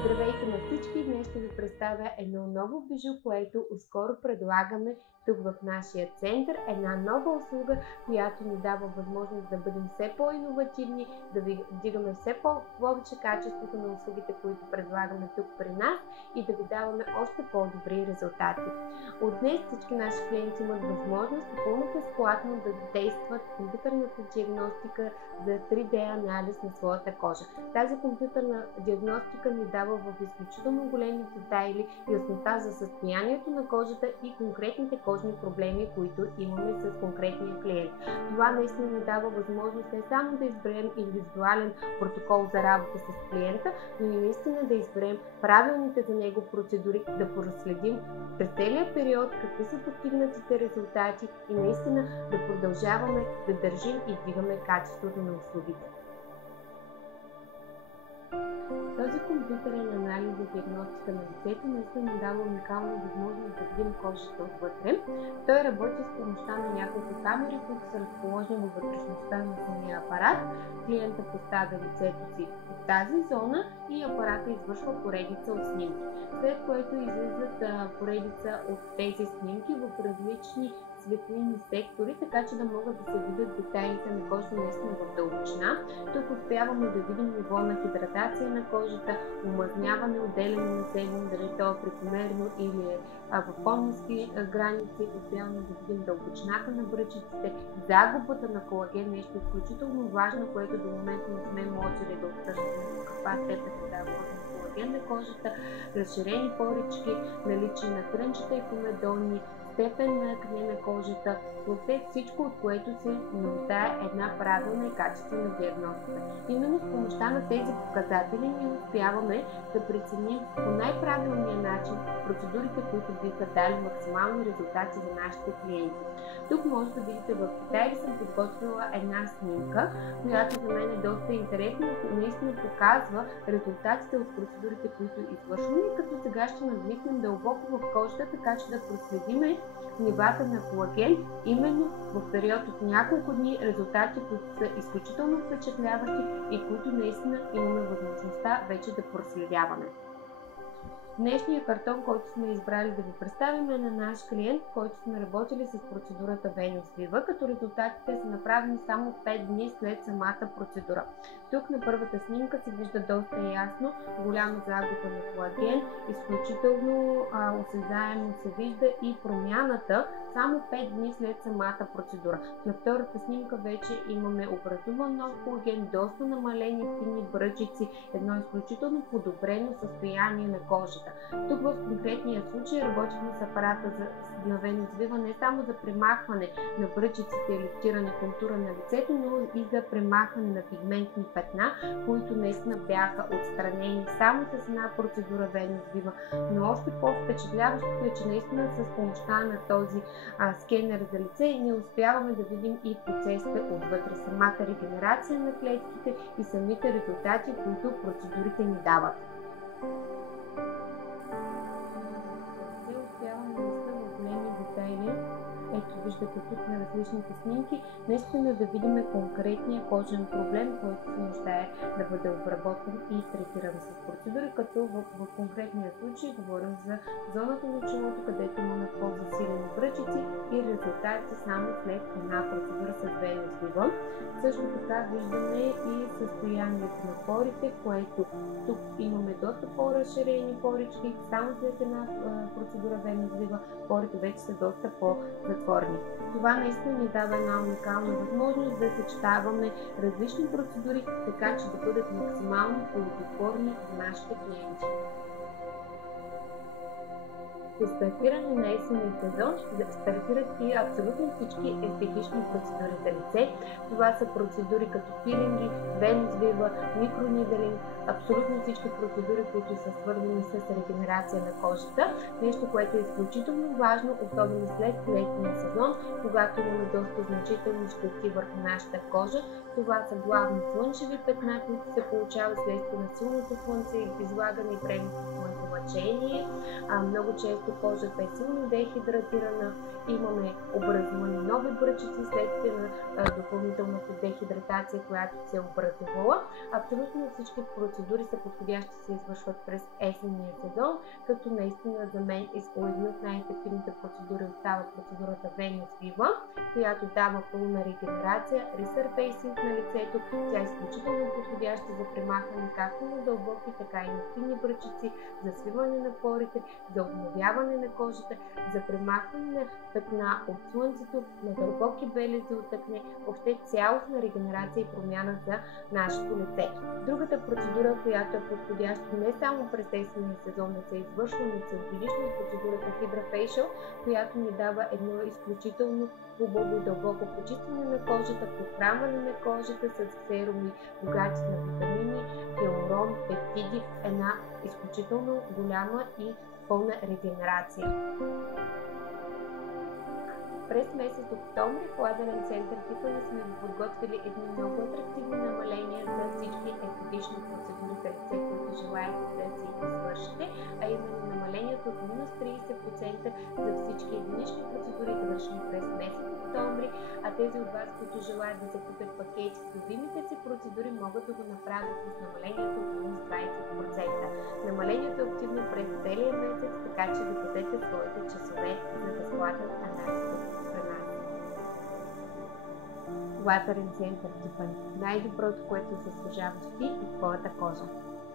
Здравейте на всички! Днес ще ви представя едно ново бижу, което скоро предлагаме тук в нашия център. Една нова услуга, която ни дава възможност да бъдем все по-иновативни, да вдигаме все повече качеството на услугите, които предлагаме тук при нас и да ви даваме още по-добри резултати. От днес всички наши клиенти имат възможност напълно безплатно да действат компютърната диагностика за 3D анализ на своята кожа. Тази компютърна диагностика ни дава в изключително големи детайли яснота за състоянието на кожата и конкретните кожни проблеми, които имаме с конкретния клиент. Това наистина ни дава възможност не само да изберем индивидуален протокол за работа с клиента, но и наистина да изберем правилните за него процедури, да проследим през целия период какви са постигнатите резултати и наистина да продължаваме да държим и вдигаме качеството на услугите. Този компютърен анализ за диагностика на лицето наистина дава уникална възможност да видим кожата отвътре. Той работи с помощта на няколко камери, които са разположени във вътрешността на самия апарат. Клиента поставя лицето си в тази зона и апарата извършва поредица от снимки, след което излизат поредица от тези снимки в различни светлинни сектори, така че да могат да се видят детайлите на кожата наистина в дълбочина. Тук успяваме да видим ниво на хидратация на кожата, омазняване, отделяне на себум, дали то е прекомерно или е в по-ниски граници. Успяваме да видим дълбочината на бръчиците, загубата на колаген, нещо изключително важно, което до момента не сме можели да обсъждаме в каква степен да дава колаген на кожата, разширени порички, наличие на крънчета и комедони, степен на акне на кожата, въобще всичко, от което се нуждае една правилна и качествена диагностика. Именно с помощта на тези показатели ние успяваме да преценим по най-правилния начин процедурите, които биха дали максимални резултати за нашите клиенти. Тук може да видите в детайли съм подготвила една снимка, която за мен е доста интересна и наистина показва резултатите от процедурите, които извършваме, като сега ще надникнем дълбоко в кожата, така че да проследиме нивата на колаген именно в период от няколко дни, резултати, които са изключително впечатляващи и които наистина имаме възможността вече да проследяваме. Днешния картон, който сме избрали да ви представим, е на наш клиент, който сме работили с процедурата Venus Viva, като резултатите са направени само 5 дни след самата процедура. Тук на първата снимка се вижда доста ясно голяма загуба на колаген, изключително осезаемо се вижда и промяната само 5 дни след самата процедура. На втората снимка вече имаме образуван нов колаген, доста намалени финни бръчици, едно изключително подобрено състояние на кожата. Тук в конкретния случай работихме с апарата на Venus Viva не само за премахване на бръчиците и лифтиране контура на лицето, но и за премахване на пигментни петна, които наистина бяха отстранени само с една процедура Venus Viva. Но още по-впечатляващото е, че наистина с помощта на този скенер за лице ние успяваме да видим и процесите отвътре, самата регенерация на клетките и самите резултати, които процедурите ни дават. Ето виждате тук на различните снимки, наистина да видим конкретния кожен проблем, който се нуждае да бъде обработен и третиран с процедури, като в конкретния случай говорим за зоната на челото, където имаме по-засилени бръчици и резултати само след една процедура с Venus Viva. Също така виждаме и състоянието на порите, което тук имаме доста по-разширени порички, само след една процедура Venus Viva порите вече са доста по-затворени. Това наистина ни дава една уникална възможност да съчетаваме различни процедури, така че да бъдат максимално ползотворни за нашите клиенти. С стартиране на есенния сезон ще стартират и абсолютно всички естетични процедури за лице. Това са процедури като пилинги, Venus Viva, микрониделинг, абсолютно всички процедури, които са свързани с регенерация на кожата. Нещо, което е изключително важно, особено след летния сезон, когато имаме доста значителни щети върху нашата кожа. Това са главно слънчеви петна, които се получават следствие на силното слънце, излагане и пренос на слънцелъчение. Много често чиято кожата е силно дехидратирана, имаме образуване нови бръчици следствие на допълнителната дехидратация, която се е образувала. Абсолютно всички процедури са подходящи да се извършват през есенния сезон, като наистина за мен една от най-ефективните процедури остава процедурата Venus Viva, която дава пълна регенерация, ресърфейсинг на лицето. Тя е изключително подходяща за премахване както на дълбоки, така и на фини бръчици, за свиване на порите, за обновяване на кожата, за премахване на петна от слънцето, на дълбоки белези от акне, въобще цялостна регенерация и промяна за нашето лице. Другата процедура, която е подходяща не само през есенния сезон да се извършва, но целогодишно е процедурата Hydra Facial, която ни дава едно изключително хубаво и дълбоко почистване на кожата, подхранване на кожата с серуми, богати на витамини, хиалурон, пептиди, една изключително голяма и пълна регенерация. През месец октомври в Лазерен център Тифани сме ви подготвили едни много атрактивни намаления за всички естетични процедури за лице, които желаете да си извършите, а именно намалението от минус 30% за всички единични процедури, завършени през месец октомври, а тези от вас, които желаят да закупят пакети с любимите си процедури, могат да го направят с намалението от минус 20%. Намалението е активно през целия месец, така че запазете своите часове за безплатен анализ. Лазерен център Тифани. Най-доброто, което заслужаваш ти и твоята кожа.